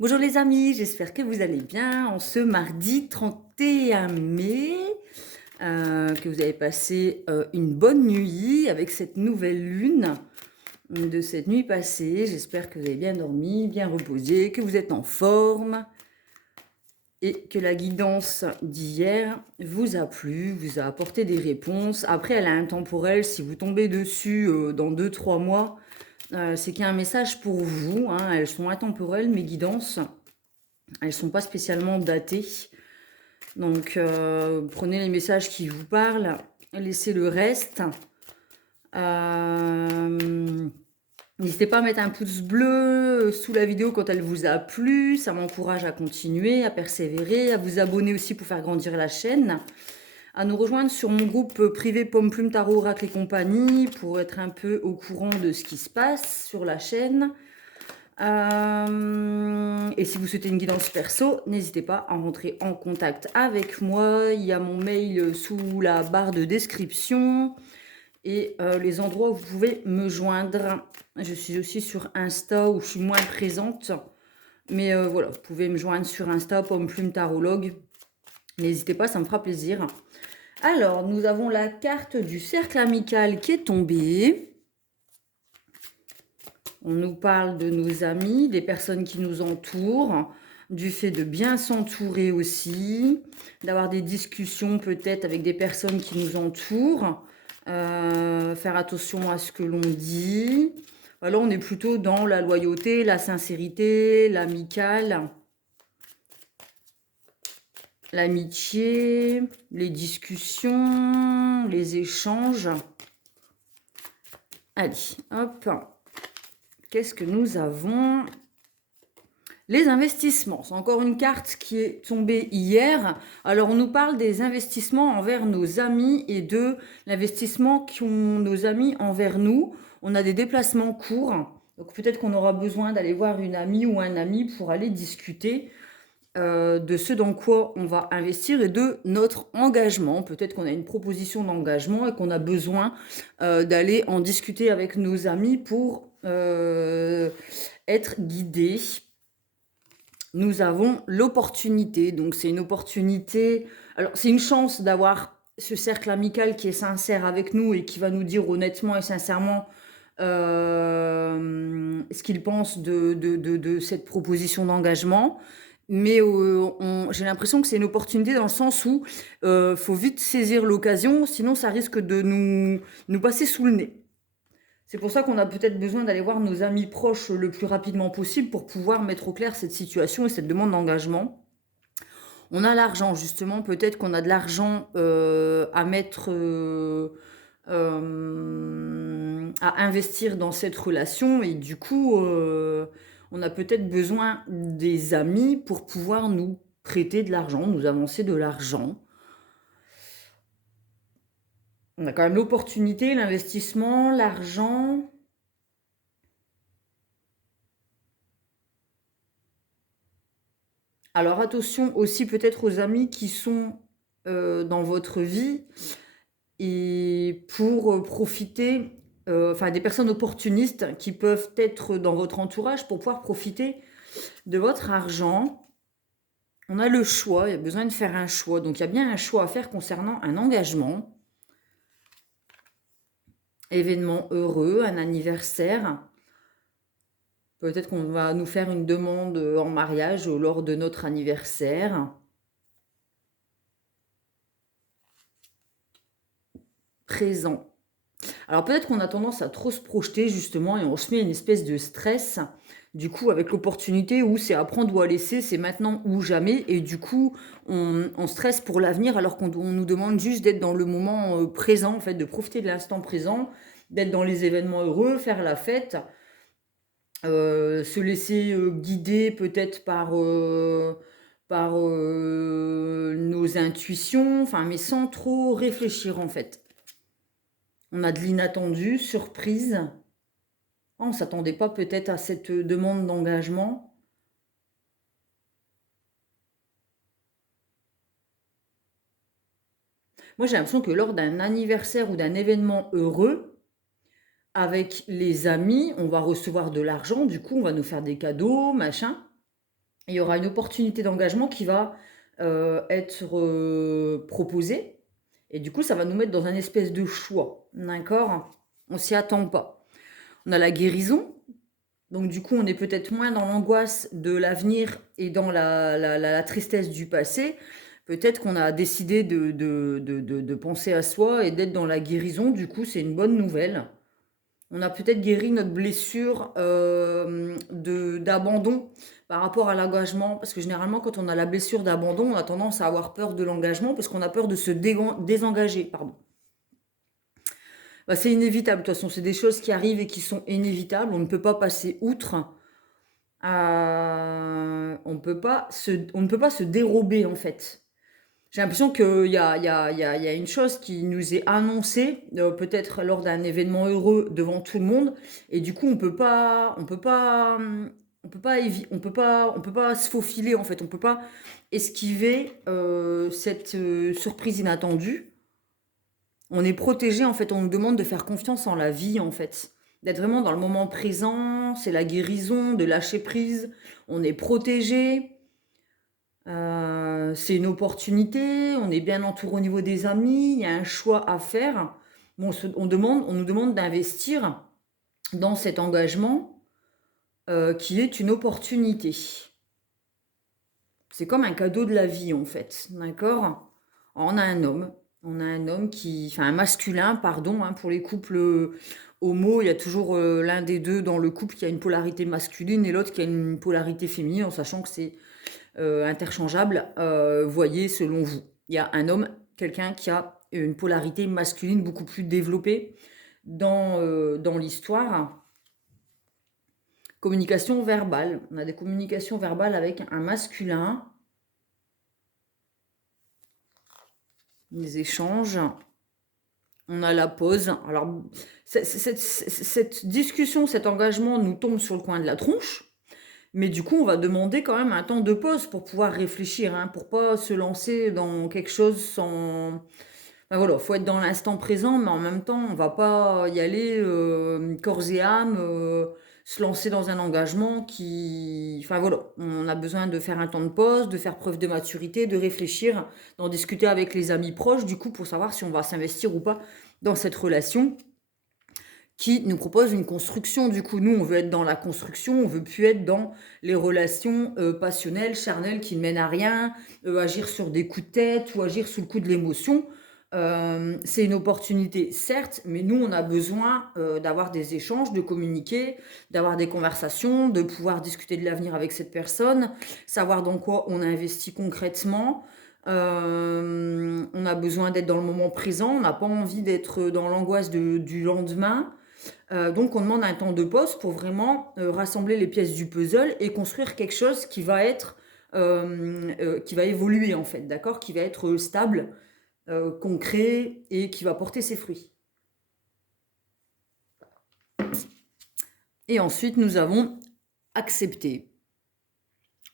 Bonjour les amis, j'espère que vous allez bien en ce mardi 31 mai, que vous avez passé une bonne nuit avec cette nouvelle lune de cette nuit passée. J'espère que vous avez bien dormi, bien reposé, que vous êtes en forme et que la guidance d'hier vous a plu, vous a apporté des réponses. Après, elle a un temporel, si vous tombez dessus dans 2-3 mois, c'est qu'il y a un message pour vous, hein. Elles sont intemporelles, mes guidances. Elles ne sont pas spécialement datées. Donc, prenez les messages qui vous parlent, laissez le reste. N'hésitez pas à mettre un pouce bleu sous la vidéo quand elle vous a plu. Ça m'encourage à continuer, à persévérer, à vous abonner aussi pour faire grandir la chaîne. À nous rejoindre sur mon groupe privé Pomme Plume Tarot Oracle et compagnie pour être un peu au courant de ce qui se passe sur la chaîne. Et si vous souhaitez une guidance perso, n'hésitez pas à rentrer en contact avec moi. Il y a mon mail sous la barre de description et les endroits où vous pouvez me joindre. Je suis aussi sur Insta où je suis moins présente. Mais voilà, vous pouvez me joindre sur Insta, Pomme Plume Tarologue. N'hésitez pas, ça me fera plaisir. Alors, nous avons la carte du cercle amical qui est tombée. On nous parle de nos amis, des personnes qui nous entourent, du fait de bien s'entourer aussi, d'avoir des discussions peut-être avec des personnes qui nous entourent, faire attention à ce que l'on dit. Voilà, on est plutôt dans la loyauté, la sincérité, l'amical, l'amitié, les discussions, les échanges. Allez, hop. Qu'est-ce que nous avons? Les investissements, c'est encore une carte qui est tombée hier. Alors, on nous parle des investissements envers nos amis et de l'investissement qu'ont nos amis envers nous. On a des déplacements courts, donc peut-être qu'on aura besoin d'aller voir une amie ou un ami pour aller discuter de ce dans quoi on va investir et de notre engagement. Peut-être qu'on a une proposition d'engagement et qu'on a besoin d'aller en discuter avec nos amis pour être guidés. Nous avons l'opportunité. Donc, c'est une opportunité. Alors, c'est une chance d'avoir ce cercle amical qui est sincère avec nous et qui va nous dire honnêtement et sincèrement ce qu'il pense de cette proposition d'engagement. Mais j'ai l'impression que c'est une opportunité dans le sens où faut vite saisir l'occasion, sinon ça risque de nous passer sous le nez. C'est pour ça qu'on a peut-être besoin d'aller voir nos amis proches le plus rapidement possible pour pouvoir mettre au clair cette situation et cette demande d'engagement. On a l'argent, justement, peut-être qu'on a de l'argent à mettre, à investir dans cette relation et du coup, on a peut-être besoin des amis pour pouvoir nous prêter de l'argent, nous avancer de l'argent. On a quand même l'opportunité, l'investissement, l'argent. Alors attention aussi peut-être aux amis qui sont dans votre vie et pour profiter, enfin des personnes opportunistes qui peuvent être dans votre entourage pour pouvoir profiter de votre argent. On a le choix, il y a besoin de faire un choix. Donc il y a bien un choix à faire concernant un engagement, événement heureux, un anniversaire. Peut-être qu'on va nous faire une demande en mariage lors de notre anniversaire. Présent. Alors peut-être qu'on a tendance à trop se projeter justement et on se met une espèce de stress. Du coup, avec l'opportunité où c'est à prendre ou à laisser, c'est maintenant ou jamais. Et du coup, on stresse pour l'avenir alors qu'on nous demande juste d'être dans le moment présent, en fait, de profiter de l'instant présent, d'être dans les événements heureux, faire la fête, se laisser guider peut-être par nos intuitions, enfin, mais sans trop réfléchir en fait. On a de l'inattendu, surprise. Oh, on ne s'attendait pas peut-être à cette demande d'engagement. Moi, j'ai l'impression que lors d'un anniversaire ou d'un événement heureux, avec les amis, on va recevoir de l'argent, du coup, on va nous faire des cadeaux, machin. il y aura une opportunité d'engagement qui va être proposée. Et du coup, ça va nous mettre dans un espèce de choix. D'accord? On s'y attend pas. On a la guérison. Donc du coup, on est peut-être moins dans l'angoisse de l'avenir et dans la tristesse du passé. Peut-être qu'on a décidé de penser à soi et d'être dans la guérison. Du coup, c'est une bonne nouvelle. On a peut-être guéri notre blessure d'abandon par rapport à l'engagement. Parce que généralement, quand on a la blessure d'abandon, on a tendance à avoir peur de l'engagement parce qu'on a peur de se désengager. Pardon. Bah, c'est inévitable, de toute façon. C'est des choses qui arrivent et qui sont inévitables. On ne peut pas passer outre. On ne peut pas se dérober, en fait. J'ai l'impression qu'il y a une chose qui nous est annoncée, peut-être lors d'un événement heureux devant tout le monde, et du coup on peut pas se faufiler en fait, on peut pas esquiver cette surprise inattendue. On est protégé en fait, on nous demande de faire confiance en la vie en fait, d'être vraiment dans le moment présent, c'est la guérison, de lâcher prise, on est protégé. C'est une opportunité, on est bien entouré au niveau des amis, il y a un choix à faire. Bon, on nous demande d'investir dans cet engagement qui est une opportunité. C'est comme un cadeau de la vie en fait, d'accord? On a un homme qui, enfin un masculin, pardon, hein, pour les couples homo, il y a toujours l'un des deux dans le couple qui a une polarité masculine et l'autre qui a une polarité féminine, en sachant que c'est interchangeable, voyez selon vous. Il y a un homme, quelqu'un qui a une polarité masculine beaucoup plus développée dans l'histoire. Communication verbale. On a des communications verbales avec un masculin. Des échanges. On a la pause. Alors, cette discussion, cet engagement nous tombe sur le coin de la tronche. Mais du coup, on va demander quand même un temps de pause pour pouvoir réfléchir, hein, pour pas se lancer dans quelque chose sans... Ben voilà, faut être dans l'instant présent, mais en même temps, on va pas y aller corps et âme, se lancer dans un engagement qui... Enfin voilà, on a besoin de faire un temps de pause, de faire preuve de maturité, de réfléchir, d'en discuter avec les amis proches, du coup, pour savoir si on va s'investir ou pas dans cette relation qui nous propose une construction. Du coup, nous, on veut être dans la construction, on veut plus être dans les relations passionnelles, charnelles, qui ne mènent à rien, agir sur des coups de tête ou agir sous le coup de l'émotion. C'est une opportunité, certes, mais nous, on a besoin d'avoir des échanges, de communiquer, d'avoir des conversations, de pouvoir discuter de l'avenir avec cette personne, savoir dans quoi on investit concrètement. On a besoin d'être dans le moment présent, on n'a pas envie d'être dans l'angoisse du lendemain. Donc on demande un temps de pause pour vraiment rassembler les pièces du puzzle et construire quelque chose qui va être, qui va évoluer en fait, d'accord, qui va être stable, concret et qui va porter ses fruits. Et ensuite nous avons accepté.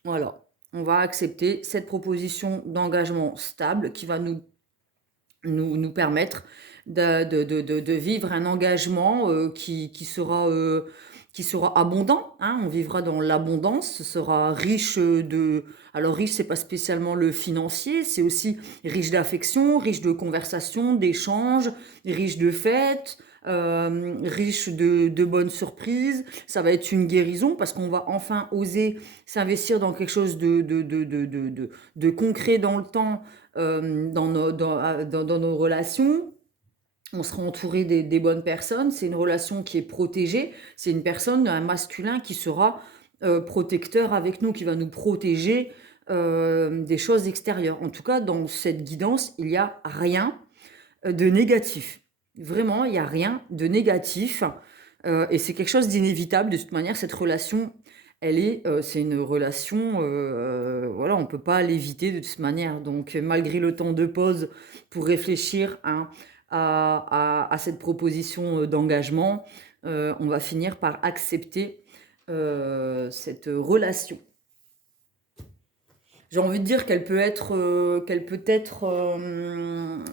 Voilà, on va accepter cette proposition d'engagement stable qui va nous permettre de vivre un engagement qui sera abondant, hein. On vivra dans l'abondance, ce sera riche de... Alors riche, c'est pas spécialement le financier, c'est aussi riche d'affection, riche de conversation, d'échanges, riche de fêtes, riche de bonnes surprises. Ça va être une guérison parce qu'on va enfin oser s'investir dans quelque chose de concret dans le temps, dans nos relations. On sera entouré des bonnes personnes. C'est une relation qui est protégée. C'est une personne, un masculin qui sera protecteur avec nous, qui va nous protéger des choses extérieures. En tout cas, dans cette guidance, il n'y a rien de négatif. Vraiment, il n'y a rien de négatif. Et c'est quelque chose d'inévitable. De toute manière, cette relation, c'est une relation, voilà, on ne peut pas l'éviter de toute manière. Donc, malgré le temps de pause pour réfléchir à cette proposition d'engagement, on va finir par accepter cette relation. J'ai envie de dire qu'elle peut être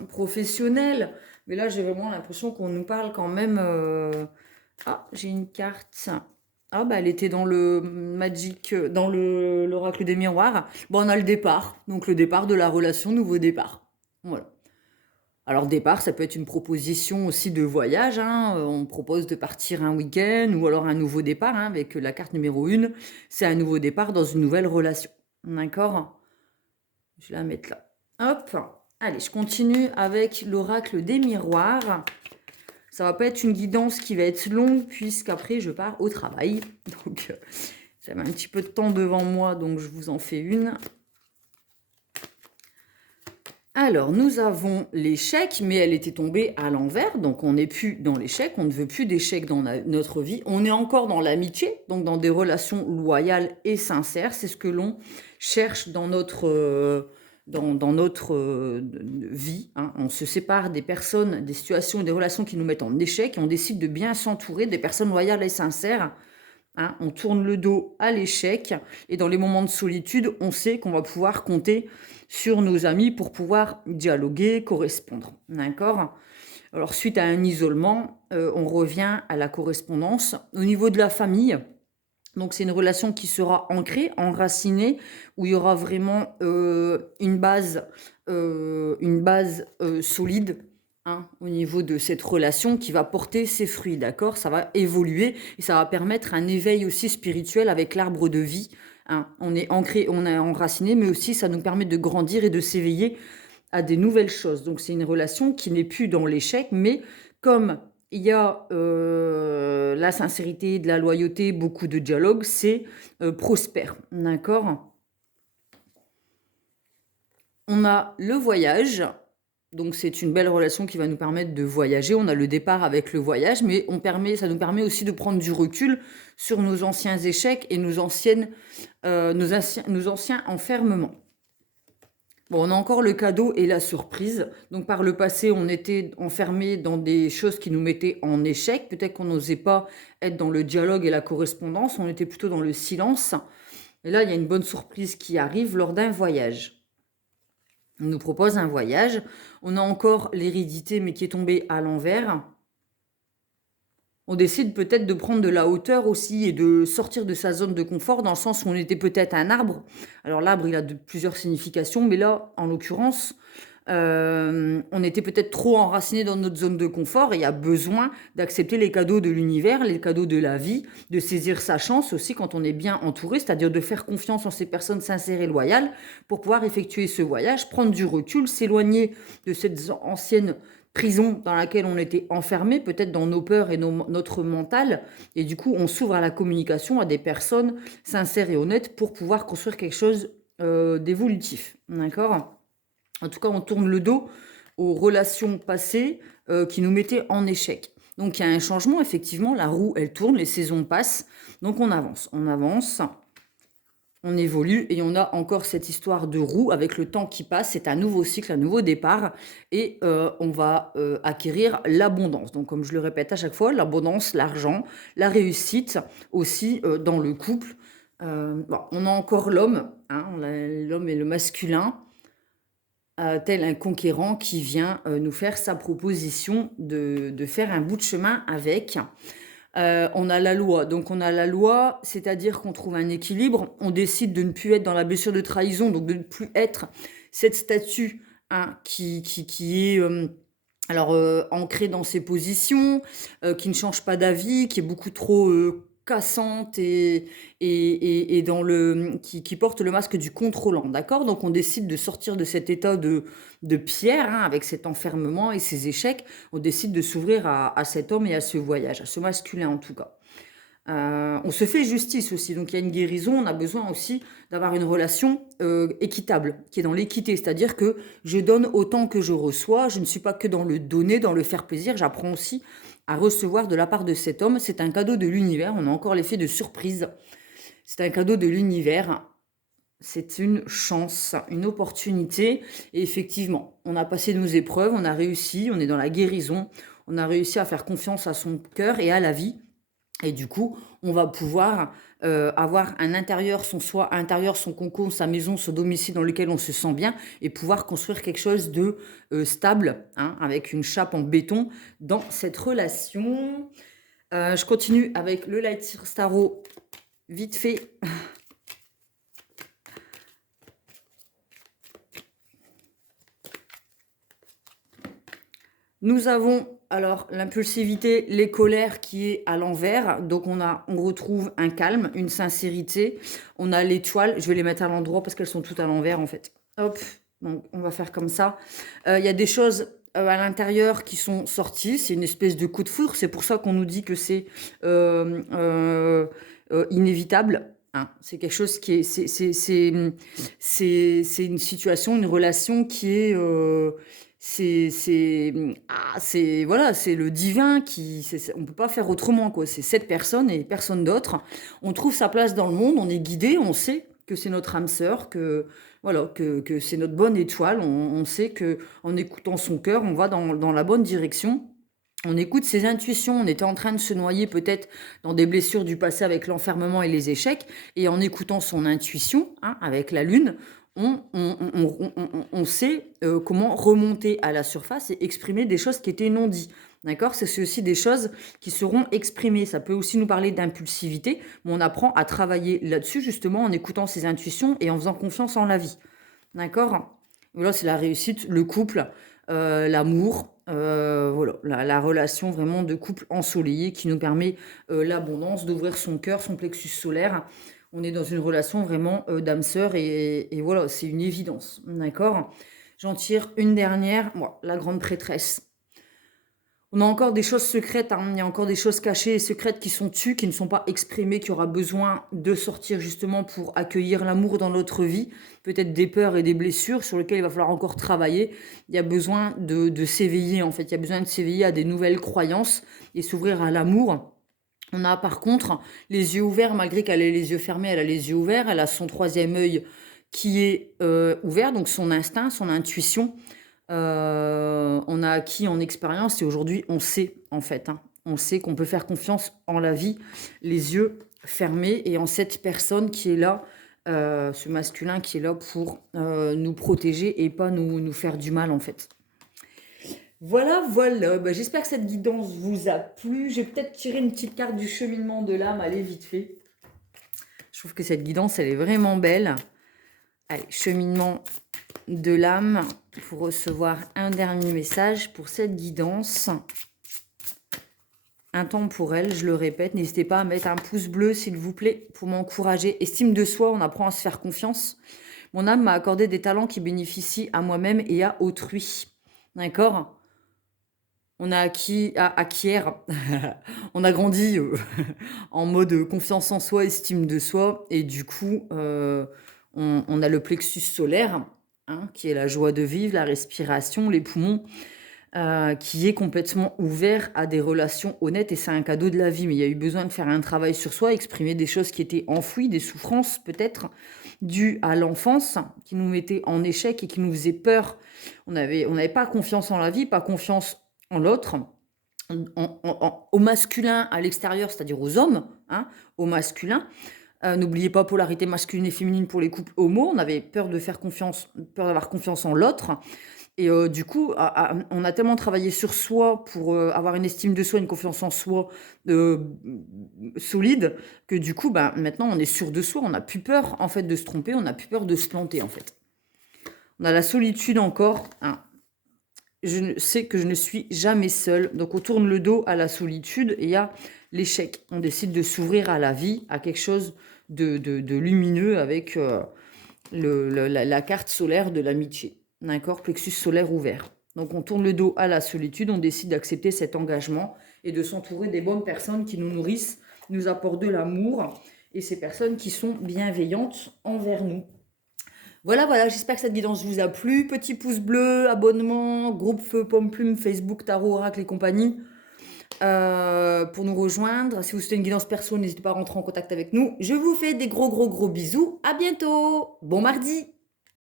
professionnelle, mais là j'ai vraiment l'impression qu'on nous parle quand même... Ah, j'ai une carte. Ah bah elle était dans le Magic, dans l'oracle des miroirs. Bon, on a le départ, donc le départ de la relation, nouveau départ. Voilà. Alors départ, ça peut être une proposition aussi de voyage, hein. On propose de partir un week-end ou alors un nouveau départ, hein, avec la carte numéro 1. C'est un nouveau départ dans une nouvelle relation. D'accord? Je vais la mettre là. Hop. Allez, je continue avec l'oracle des miroirs. Ça va pas être une guidance qui va être longue puisqu'après je pars au travail. Donc j'avais un petit peu de temps devant moi, donc je vous en fais une. Alors, nous avons l'échec, mais elle était tombée à l'envers, donc on n'est plus dans l'échec, on ne veut plus d'échec dans notre vie, on est encore dans l'amitié, donc dans des relations loyales et sincères, c'est ce que l'on cherche dans notre vie, hein. On se sépare des personnes, des situations, des relations qui nous mettent en échec, et on décide de bien s'entourer des personnes loyales et sincères, hein. On tourne le dos à l'échec, et dans les moments de solitude, on sait qu'on va pouvoir compter sur nos amis pour pouvoir dialoguer, correspondre. D'accord? Alors, suite à un isolement, on revient à la correspondance. Au niveau de la famille, donc c'est une relation qui sera ancrée, enracinée, où il y aura vraiment une base solide, hein, au niveau de cette relation qui va porter ses fruits, d'accord? Ça va évoluer et ça va permettre un éveil aussi spirituel avec l'arbre de vie, hein. On est ancré, on est enraciné, mais aussi ça nous permet de grandir et de s'éveiller à des nouvelles choses. Donc c'est une relation qui n'est plus dans l'échec, mais comme il y a la sincérité, de la loyauté, beaucoup de dialogue, c'est prospère. D'accord? On a le voyage. Donc c'est une belle relation qui va nous permettre de voyager. On a le départ avec le voyage, mais ça nous permet aussi de prendre du recul sur nos anciens échecs et nos anciens enfermements. Bon, on a encore le cadeau et la surprise. Donc par le passé, on était enfermé dans des choses qui nous mettaient en échec. Peut-être qu'on n'osait pas être dans le dialogue et la correspondance. On était plutôt dans le silence. Et là, il y a une bonne surprise qui arrive lors d'un voyage. On nous propose un voyage. On a encore l'hérédité, mais qui est tombée à l'envers. On décide peut-être de prendre de la hauteur aussi et de sortir de sa zone de confort, dans le sens où on était peut-être un arbre. Alors l'arbre, il a plusieurs significations, mais là, en l'occurrence, on était peut-être trop enraciné dans notre zone de confort et il y a besoin d'accepter les cadeaux de l'univers, les cadeaux de la vie, de saisir sa chance aussi quand on est bien entouré, c'est-à-dire de faire confiance en ces personnes sincères et loyales pour pouvoir effectuer ce voyage, prendre du recul, s'éloigner de cette ancienne prison dans laquelle on était enfermé, peut-être dans nos peurs et notre mental, et du coup on s'ouvre à la communication, à des personnes sincères et honnêtes pour pouvoir construire quelque chose d'évolutif. D'accord? En tout cas, on tourne le dos aux relations passées qui nous mettaient en échec. Donc il y a un changement, effectivement, la roue elle tourne, les saisons passent, donc on avance, on évolue et on a encore cette histoire de roue avec le temps qui passe. C'est un nouveau cycle, un nouveau départ et on va acquérir l'abondance. Donc comme je le répète à chaque fois, l'abondance, l'argent, la réussite aussi dans le couple. Bon, on a encore l'homme, hein, l'homme et le masculin, tel un conquérant qui vient nous faire sa proposition de faire un bout de chemin avec. On a la loi. Donc on a la loi, c'est-à-dire qu'on trouve un équilibre. On décide de ne plus être dans la blessure de trahison, donc de ne plus être cette statue, hein, qui est ancrée dans ses positions, qui ne change pas d'avis, qui est beaucoup trop cassante et qui porte le masque du contrôlant, d'accord? Donc on décide de sortir de cet état de pierre, hein, avec cet enfermement et ces échecs. On décide de s'ouvrir à cet homme et à ce voyage, à ce masculin en tout cas. On se fait justice aussi, donc il y a une guérison. On a besoin aussi d'avoir une relation équitable, qui est dans l'équité, c'est-à-dire que je donne autant que je reçois. Je ne suis pas que dans le donner, dans le faire plaisir. J'apprends aussi à recevoir de la part de cet homme. C'est un cadeau de l'univers. On a encore l'effet de surprise. C'est un cadeau de l'univers. C'est une chance, une opportunité. Et effectivement, on a passé nos épreuves, on a réussi, on est dans la guérison. On a réussi à faire confiance à son cœur et à la vie. Et du coup, on va pouvoir avoir un intérieur, son soi intérieur, son cocon, sa maison, son domicile dans lequel on se sent bien et pouvoir construire quelque chose de stable, hein, avec une chape en béton dans cette relation. Je continue avec le Light Source Tarot, vite fait. Nous avons alors l'impulsivité, les colères qui est à l'envers. Donc on retrouve un calme, une sincérité. On a l'étoile, je vais les mettre à l'endroit parce qu'elles sont toutes à l'envers en fait. Hop, donc on va faire comme ça. Il y a des choses à l'intérieur qui sont sorties. C'est une espèce de coup de foudre. C'est pour ça qu'on nous dit que c'est inévitable. Hein. C'est quelque chose qui est... C'est une situation, une relation qui est... voilà, c'est le divin qui, on peut pas faire autrement quoi. C'est cette personne et personne d'autre. On trouve sa place dans le monde, on est guidé, on sait que c'est notre âme sœur, que voilà, que c'est notre bonne étoile. On sait que en écoutant son cœur, on va dans la bonne direction. On écoute ses intuitions. On était en train de se noyer peut-être dans des blessures du passé avec l'enfermement et les échecs, et en écoutant son intuition, hein, avec la lune, on sait comment remonter à la surface et exprimer des choses qui étaient non dites. D'accord? C'est aussi des choses qui seront exprimées. Ça peut aussi nous parler d'impulsivité, mais on apprend à travailler là-dessus justement en écoutant ses intuitions et en faisant confiance en la vie. D'accord? Là, c'est la réussite, le couple, l'amour, voilà, la relation vraiment de couple ensoleillé qui nous permet l'abondance, d'ouvrir son cœur, son plexus solaire. On est dans une relation vraiment d'âme sœur et voilà, c'est une évidence. D'accord? J'en tire une dernière, moi, la grande prêtresse. On a encore des choses secrètes, hein. Il y a encore des choses cachées et secrètes qui sont tues, qui ne sont pas exprimées, qui aura besoin de sortir justement pour accueillir l'amour dans notre vie. Peut-être des peurs et des blessures sur lesquelles il va falloir encore travailler. Il y a besoin de s'éveiller en fait. Il y a besoin de s'éveiller à des nouvelles croyances et s'ouvrir à l'amour. On a par contre les yeux ouverts, malgré qu'elle ait les yeux fermés, elle a les yeux ouverts. Elle a son troisième œil qui est ouvert, donc son instinct, son intuition. On a acquis en expérience et aujourd'hui on sait en fait, hein, on sait qu'on peut faire confiance en la vie, les yeux fermés et en cette personne qui est là, ce masculin qui est là pour nous protéger et pas nous faire du mal en fait. Voilà, voilà. Bah, j'espère que cette guidance vous a plu. J'ai peut-être tiré une petite carte du cheminement de l'âme, allez vite fait. Je trouve que cette guidance, elle est vraiment belle. Allez, cheminement de l'âme pour recevoir un dernier message pour cette guidance intemporelle. Je le répète, n'hésitez pas à mettre un pouce bleu s'il vous plaît pour m'encourager. Estime de soi, on apprend à se faire confiance. Mon âme m'a accordé des talents qui bénéficient à moi-même et à autrui. D'accord? On a acquiert, on a grandi en mode confiance en soi, estime de soi, et du coup, on a le plexus solaire, hein, qui est la joie de vivre, la respiration, les poumons, qui est complètement ouvert à des relations honnêtes, et c'est un cadeau de la vie. Mais il y a eu besoin de faire un travail sur soi, exprimer des choses qui étaient enfouies, des souffrances peut-être dues à l'enfance, qui nous mettaient en échec et qui nous faisaient peur. On n'avait pas confiance en la vie, pas confiance en l'autre, au masculin à l'extérieur, c'est-à-dire aux hommes, hein, au masculin. N'oubliez pas, polarité masculine et féminine pour les couples homo. On avait peur d'avoir confiance en l'autre. Et du coup, on a tellement travaillé sur soi pour avoir une estime de soi, une confiance en soi solide, que du coup, maintenant, on est sûr de soi. On n'a plus peur, en fait, de se tromper. On n'a plus peur de se planter, en fait. On a la solitude encore, hein. Je sais que je ne suis jamais seule. Donc, on tourne le dos à la solitude et il y a l'échec. On décide de s'ouvrir à la vie, à quelque chose de lumineux avec la carte solaire de l'amitié. D'accord? Plexus solaire ouvert. Donc, on tourne le dos à la solitude. On décide d'accepter cet engagement et de s'entourer des bonnes personnes qui nous nourrissent, nous apportent de l'amour et ces personnes qui sont bienveillantes envers nous. Voilà, voilà, j'espère que cette guidance vous a plu. Petit pouce bleu, abonnement, groupe Feu, Pomme, Plume, Facebook, Tarot, Oracle et compagnie. Pour nous rejoindre. Si vous souhaitez une guidance perso, n'hésitez pas à rentrer en contact avec nous. Je vous fais des gros bisous. À bientôt. Bon mardi.